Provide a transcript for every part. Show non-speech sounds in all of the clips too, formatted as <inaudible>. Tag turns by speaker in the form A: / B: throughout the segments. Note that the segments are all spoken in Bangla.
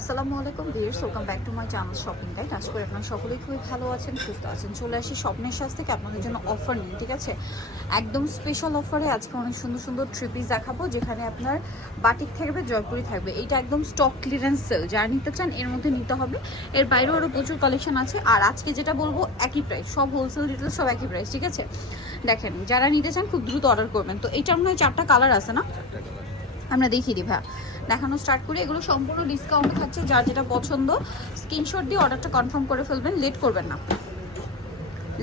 A: আসসালামু আলাইকুম viewers welcome back to my channel shopping guide আশা করি আপনারা সকলেই খুবই ভালো আছেন সুস্থ আছেন। চলে আসি স্বপ্নের সাজ থেকে আপনাদের জন্য অফার নিন ঠিক আছে? একদম স্পেশাল অফারে আজকে অনেক সুন্দর সুন্দর থ্রি পিস দেখাবো যেখানে আপনার বাটিক থাকবে জয়পুরি থাকবে। এইটা একদম স্টক ক্লিয়ারেন্স সেল যারা নিতে চান এর মধ্যে নিতে হবে। এর বাইরেও আরও প্রচুর কালেকশন আছে। আর আজকে যেটা বলব একই প্রাইস সব হোলসেল রিটেল সব একই প্রাইস ঠিক আছে? দেখেন যারা নিতে চান খুব দ্রুত অর্ডার করবেন। তো এইটার মনে হয় চারটা কালার আছে না? আমরা দেখিয়ে দিই ভাইয়া। দেখানো স্টার্ট করি। এগুলো সম্পূর্ণ ডিসকাউন্টে থাকছে, যার যেটা পছন্দ। স্ক্রিনশট দিয়ে অর্ডারটা কনফার্ম করে ফেলবেন। লেট করবেন না।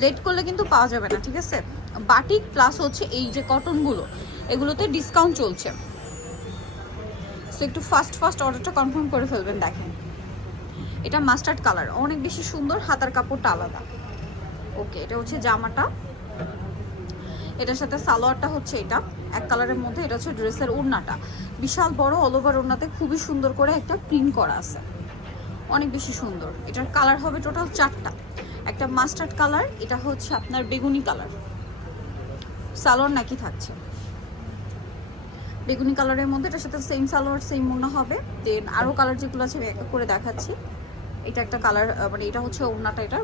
A: লেট করলে কিন্তু পাওয়া যাবে না, ঠিক আছে? বাটিক প্লাস হচ্ছে এই যে কটনগুলো এগুলোতে ডিসকাউন্ট চলছে। সো একটু ফাস্ট ফাস্ট অর্ডারটা কনফার্ম করে ফেলবেন, দেখেন। এটা মাস্টার্ড কালার অনেক বেশি সুন্দর, হাতার কাপড়টা আলাদা। ওকে এটা হচ্ছে জামাটা। এটার সাথে সালোয়ারটা হচ্ছে এটা। এক কালারের মধ্যে, এটা হচ্ছে ড্রেসের ওড়নাটা। বিশাল বড় অল ওভার ওড়নাতে খুবই সুন্দর করে একটা প্রিন্ট করা আছে। অনেক বেশি সুন্দর। এটার কালার হবে টোটাল চারটা। একটা মাস্টার্ড কালার এটা হচ্ছে আপনার বেগুনি কালার সালোয়ার নাকি থাকছে। বেগুনি কালারের মধ্যে এটার সাথে সেম সালোয়ার সেম মনে হবে। দেন আরও কালার যেগুলো আছে আমি এক করে দেখাচ্ছি। এটা একটা কালার মানে এটা হচ্ছে ওড়নাটা এটা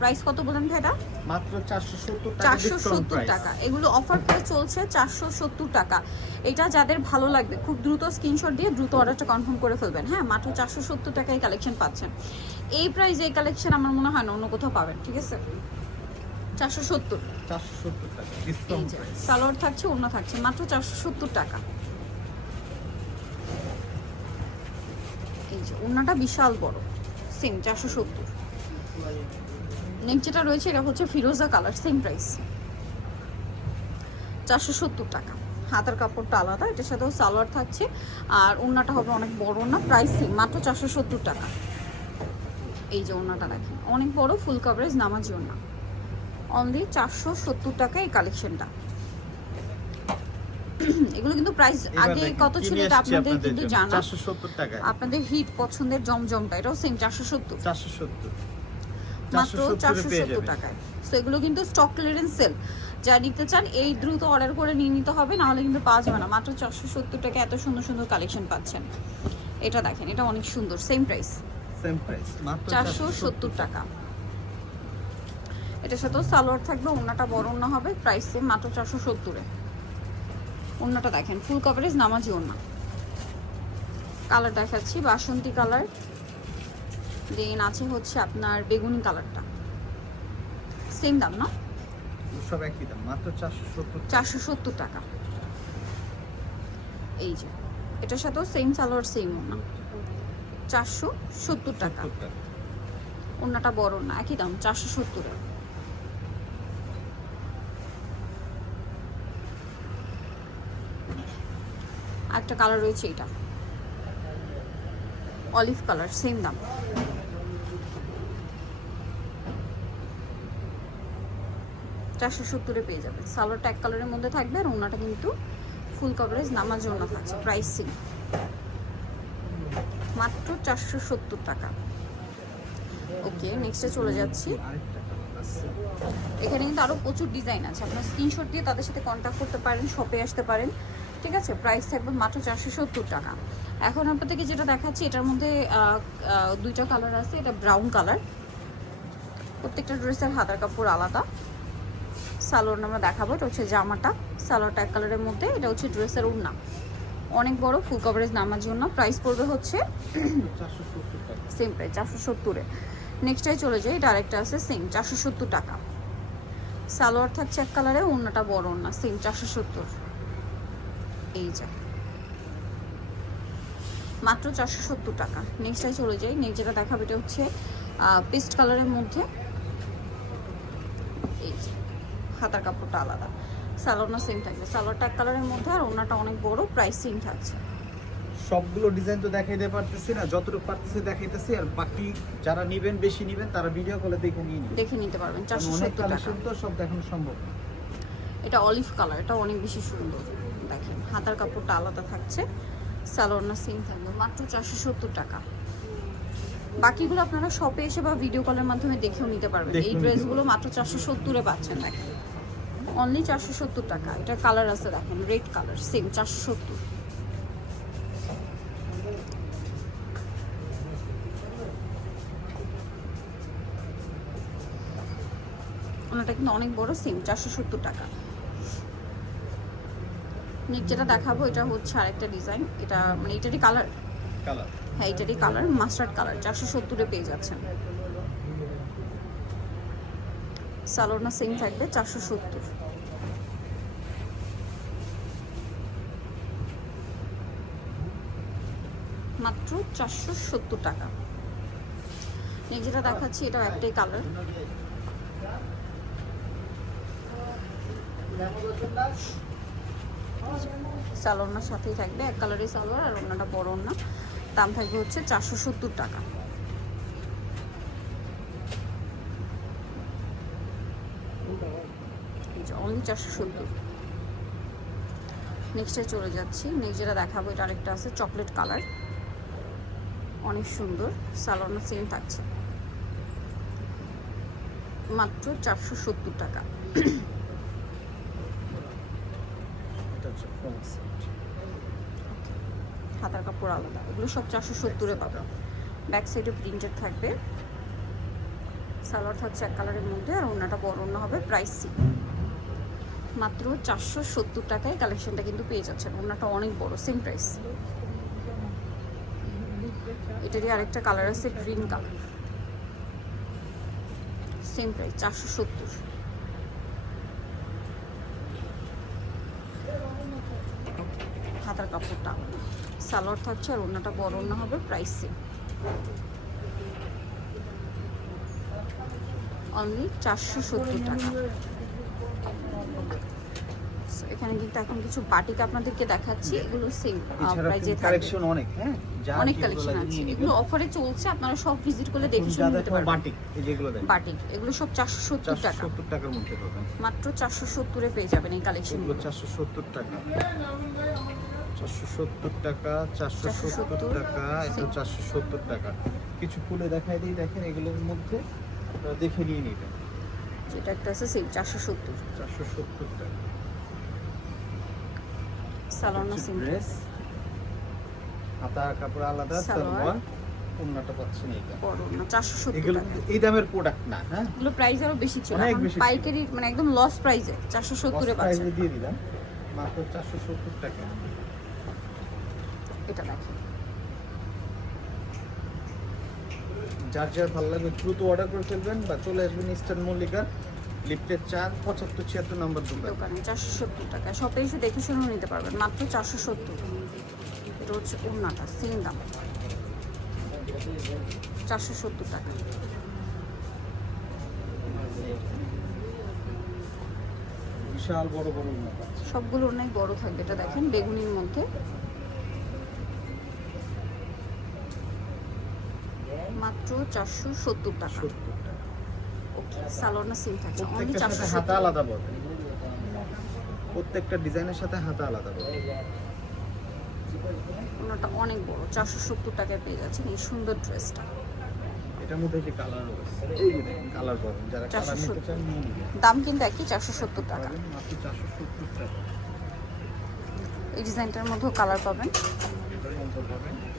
A: প্রাইস কত বলেন ভাই এটা
B: মাত্র 470 টাকা
A: চারশো
B: ডিসকাউন্ট
A: সত্তর
B: প্রাইস
A: টাকা। এগুলো অফার করে চলছে চারশো সত্তর টাকা। এটা যাদের ভালো লাগবে খুব দ্রুত স্ক্রিনশট দিয়ে দ্রুত অর্ডারটা কনফার্ম করে ফেলবেন। হ্যাঁ মাত্র চারশো সত্তর টাকায় কালেকশন পাচ্ছেন। এই প্রাইস এই কালেকশন আমার মনে হয় না অন্য কোথাও পাবেন ঠিক আছে? চারশো সত্তর।
B: 470
A: সালোয়ার থাকছে অন্য থাকছে মাত্র চারশো সত্তর টাকা। এই যে ওড়নাটা বিশাল বড়। সেম, চারশো সত্তর। নেক্সট যেটা রয়েছে, এটা হচ্ছে ফিরোজা কালার সেম প্রাইস চারশো সত্তর টাকা। হাতের কাপড়টা আলাদা, এটার সাথেও সালোয়ার থাকছে। আর ওড়নাটা হবে অনেক বড় না প্রাইস সেম মাত্র চারশো সত্তর টাকা। এই যে ওড়নাটা দেখেন, অনেক বড় ফুল কাভারেজ নামাজি ওড়না। অনলি চারশো সত্তর টাকা এই কালেকশনটা <clears throat> এগুলো কিন্তু প্রাইস আগে কত ছিল এটা আপনাদের কিন্তু জানা
B: 470 টাকা।
A: আপনাদের হিট পছন্দের জমজমটা এটাও সেম চারশো সত্তর।
B: 470
A: মাত্র
B: 470
A: চারশো
B: পেয়ে
A: সত্তর
B: যাবেন।
A: টাকায়। তো এগুলো কিন্তু স্টক ক্লিয়ারেন্স সেল যা নিতে চান এই দ্রুত অর্ডার করে নিয়ে নিতে হবে নাহলে কিন্তু পাওয়া যাবে না। মাত্র চারশো সত্তর টাকা এত সুন্দর সুন্দর কালেকশন পাচ্ছেন। এটা দেখেন এটা অনেক সুন্দর সেম প্রাইস
B: সেম প্রাইস মাত্র
A: চারশো সত্তর টাকা। এটার সাথেও সালোয়ার থাকবে ওড়নাটা বড় ওড়না হবে প্রাইস সেম মাত্র চারশো সত্তরে। ওড়নাটা দেখেন ফুল কভারেজ নামাজি ওড়না। কালার দেখাচ্ছি বাসন্তী কালার দেন আছে হচ্ছে আপনার বেগুনি কালারটা সেম দাম না?
B: সব একই দাম মাত্র 470
A: চারশো সত্তর টাকা। এই যে এটার সাথেও সেম সালোয়ার সেম ওড়না। চারশো সত্তর টাকা।
B: 70
A: ওড়নাটা বড় না একই দাম চারশো সত্তরে একটা কালার রয়েছে এটা। অলিভ কালার সেম দাম। চারশো সত্তরে পেয়ে যাবেন। সালোয়ারটা এক কালারের মধ্যে থাকবে আর ওনাটা কিন্তু ফুল কভারেজ নামার জন্য থাকছে প্রাইস মাত্র চারশো সত্তর টাকা। ওকে নেক্সটে চলে যাচ্ছি। এখানে কিন্তু আরও প্রচুর ডিজাইন আছে। আপনার স্ক্রিনশট দিয়ে তাদের সাথে কন্ট্যাক্ট করতে পারেন শপে আসতে পারেন। ঠিক আছে? প্রাইস থাকবে মাত্র চারশো সত্তর টাকা। এখন আপনাদেরকে যেটা দেখাচ্ছি এটার মধ্যে দুইটা কালার আছে। এটা ব্রাউন কালার প্রত্যেকটা ড্রেসের হাতার কাপড় আলাদা। সালোয়ার আমরা দেখাবো। এটা হচ্ছে জামাটা। সালোয়ারটা এক কালারের মধ্যে। এটা হচ্ছে ড্রেসের ওড়না। অনেক বড় ফুল কভারেজ নামার জন্য। প্রাইস পড়বে হচ্ছে
B: 470
A: সেম প্রাইস চারশো সত্তরে নেক্সটটাই চলে যায় এটা আরেকটা আছে সেম চারশো সত্তর টাকা। সালোয়ার থাকছে এক কালারে অন্যটা বড় না সেম চারশো সত্তর। এই যা। মাত্র চারশো সত্তর টাকা। নেক্সটটাই চলে যাই। নেক্সট যেটা দেখাবে এটা হচ্ছে পেস্ট কালারের মধ্যে এই যে হাতার কাপড়টা আলাদা। সালোয়ারটা সেম থাকবে। সালোয়ারটা এক কালারের মধ্যে আর ওনাটা অনেক বড় প্রাইস সেম থাকছে
B: সবগুলো ডিজাইন তো দেখাইতে পারতেছি না। যতটুকু পারতেছি দেখাইতেছি। আর বাকি যারা নেবেন বেশি নেবেন তারা ভিডিও কলে দেখে নিয়ে নিন
A: দেখে নিতে পারবেন। চারশো
B: অনেক
A: সত্তর টাকা।
B: কালেকশন তো সব দেখানো সম্ভব
A: এটা অলিভ কালার এটা অনেক বেশি সুন্দর। দেখেন হাতার কাপড়টা আলাদা থাকছে স্যালোনা সিম থাকবে মাত্র চারশো সত্তর টাকা। বাকিগুলো আপনারা শপে এসে বা ভিডিও কলের মাধ্যমে দেখেও নিতে পারবেন। এই ড্রেসগুলো মাত্র চারশো সত্তরে পাচ্ছেন দেখেন। অনলি চারশো সত্তর টাকা। এটা কালার আছে দেখেন রেড কালার সেম চারশো সত্তর। ওনাটা কিন্তু অনেক বড় সেম চারশো সত্তর টাকা। নেক যেটা দেখাবো এটা হচ্ছে আরেকটা ডিজাইন এটা মানে এটারই কালার
B: কালার
A: হ্যাঁ এটারই কালার মাস্টার্ড কালার চারশো সত্তরে পেয়ে যাচ্ছেন। সালোনা সেম থাকবে চারশো সত্তর। মাত্র চারশো সত্তর টাকা। যেটা দেখাচ্ছি এটাও একটাই কালার সালোয়ার সাথেই থাকবে, এক কালারের সালোয়ার আর অন্যটা বড় না দাম থাকবে হচ্ছে চারশো সত্তর টাকা। অনলি চারশো সত্তর। নেক্সটে চলে যাচ্ছি। নেক্সট যেটা দেখাবো, এটা আরেকটা আছে চকলেট কালার অনেক সুন্দর, সালোয়ার সেম থাকছে। মাত্র চারশো সত্তর টাকা
B: এটা হচ্ছে।
A: হাতার কাপড় আলাদা। এগুলো সব চারশো সত্তরে পাবে। ব্যাক সাইডে প্রিন্টেড থাকবে। সালোয়ার থাকছে এক কালারের মধ্যে আর ওনাটা বড় অন্য হবে প্রাইস সি মাত্র চারশো সত্তর টাকায় কালেকশনটা কিন্তু পেয়ে যাচ্ছেন। ওনাটা অনেক বড় সেম প্রাইস এটারই আরেকটা কালার আছে গ্রিন কালার সেম প্রাইস চারশো সত্তর। হাতার কাপড়টা। সালোয়ার থাকছে আর ওনাটা বড় ওনা হবে প্রাইস সেম অনলি চারশো সত্তর টাকা। এখানে কিন্তু এখন কিছু বাটিক আপনাদেরকে দেখাচ্ছি এগুলো সেম প্রাইজে
B: কালেকশন অনেক হ্যাঁ?
A: অনেক কালেকশন আছে। এগুলো অফারে চলছে আপনারা সব ভিজিট করলে দেখে শুনে নিতে পারবেন।
B: বাটিক যেগুলো দেখেন
A: বাটিক এগুলো সব চারশো সত্তর
B: চারশো
A: টাকা
B: সত্তর টাকার মধ্যে পাবেন।
A: মাত্র চারশো সত্তরে পেয়ে যাবেন এই কালেকশন
B: এগুলো চারশো সত্তর টাকা। চারশো সত্তর টাকা চারশো সত্তর টাকা এটা চারশো সত্তর টাকা। কিছু খুলে দেখাই দিই দেখেন এগুলোর মধ্যে দেখে নিয়ে নেবেন
A: যেটা একটা আছে সেম চারশো সত্তর।
B: চারশো সত্তর টাকা।
A: সালোনা সেম
B: ড্রেস হাতা কাপড় আলাদা
A: সালোয়ার।
B: সালোয়ার ওন্নাটা পাচ্ছেন এইটা।
A: বড় না চারশো সত্তর
B: এগুলো
A: টাকা।
B: এই দামের প্রোডাক্ট না হ্যাঁ?
A: এগুলো প্রাইস আরও বেশি ছিল। পাইকারি মানে একদম লস প্রাইসে চারশো সত্তরে
B: প্রাইসে দিয়ে দিলাম মাত্র চারশো সত্তর টাকা।
A: এটা দেখেন।
B: যার যার ভালো লাগবে দ্রুত অর্ডার করে ফেলবেন বা চলে আসবেন ইস্টার্ন মল্লিকার লিফটের চার পঁচাত্তর ছিয়াত্তর নাম্বার দোকান
A: চারশো সত্তর টাকা। শপে এসে দেখে শুনেও নিতে পারবেন। মাত্র চারশো সত্তর এটা হচ্ছে ওড়নাটা সেম দাম। চারশো সত্তর টাকা।
B: বিশাল বড় বড়
A: সবগুলো অনেক বড় থাকবে। এটা দেখেন বেগুনির মধ্যে। মাত্র চারশো সত্তর টাকা। ওকে সালোয়ার সেম থাকছে। অনলি চারশো
B: হাতা আলাদা পাবে প্রত্যেকটা ডিজাইনের সাথে হাতা আলাদা পাবে
A: ওনাটা অনেক বড় চারশো সত্তর টাকায় পেয়ে যাচ্ছেন এই সুন্দর ড্রেসটা।
B: এটার মধ্যে যে কালার রয়েছে এই যে কালার পাবেন যারা কালার নিতে চান
A: দাম কিন্তু একই চারশো সত্তর টাকা।
B: মাত্র চারশো সত্তর টাকা।
A: এই ডিজাইনটার মধ্যেও কালার পাবেন
B: এটার মধ্যে পাবেন
A: এই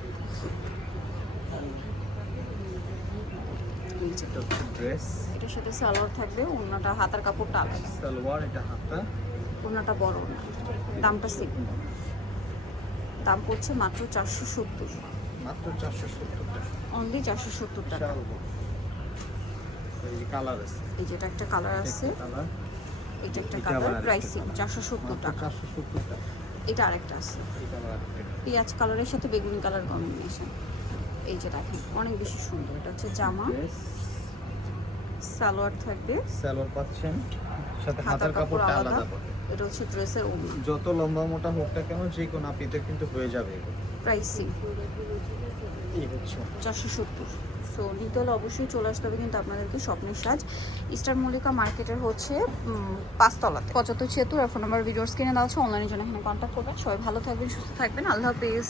A: যে
B: এটা হচ্ছে ড্রেস
A: এটার সাথে সালোয়ার থাকবে ওনাটা হাতার কাপড়টা আলাদা।
B: সালোয়ার এটা হাতা।
A: ওনাটা বড় দামটা সেম দাম পড়ছে মাত্র চারশো সত্তর।
B: মাত্র চারশো সত্তর টাকা।
A: অনলি চারশো সত্তর টাকা।
B: এই কালার আছে।
A: এই যেটা একটা কালার আছে। এটা একটা কালার প্রাইস। চারশো সত্তর টাকা।
B: চারশো সত্তর টাকা।
A: এটা আরেকটা আছে। পেঁয়াজ কালারের সাথে বেগুনি কালার কম্বিনেশন এই যে দেখেন অনেক বেশি সুন্দর। এটা হচ্ছে জামা। সালোয়ার থাকবে।
B: সালোয়ার পাচ্ছেন। সাথে
A: হাতার
B: হাতার
A: কাপড়
B: কাপড়টা
A: আলাদা। এটা হচ্ছে ড্রেসের ওড়না।
B: যত লম্বা মোটা হোক না কেন যে কোনো আপিতে কিন্তু হয়ে যাবে।
A: প্রাইস
B: হচ্ছে।
A: চারশো সত্তর। সো নিতে হলে অবশ্যই চলে আসতে হবে কিন্তু আপনাদেরকে স্বপ্নের সাজ। ইস্টার মল্লিকা মার্কেটের হচ্ছে পাঁচতলাতে। পঁচাত্তর ছিয়াত্তর আর ফোন নাম্বার ভিডিওস কিনে দেওয়া আছে। অনলাইনের জন্য এখানে কন্ট্যাক্ট করবেন। সবাই ভালো থাকবেন সুস্থ থাকবেন। আল্লাহ হাফিজ।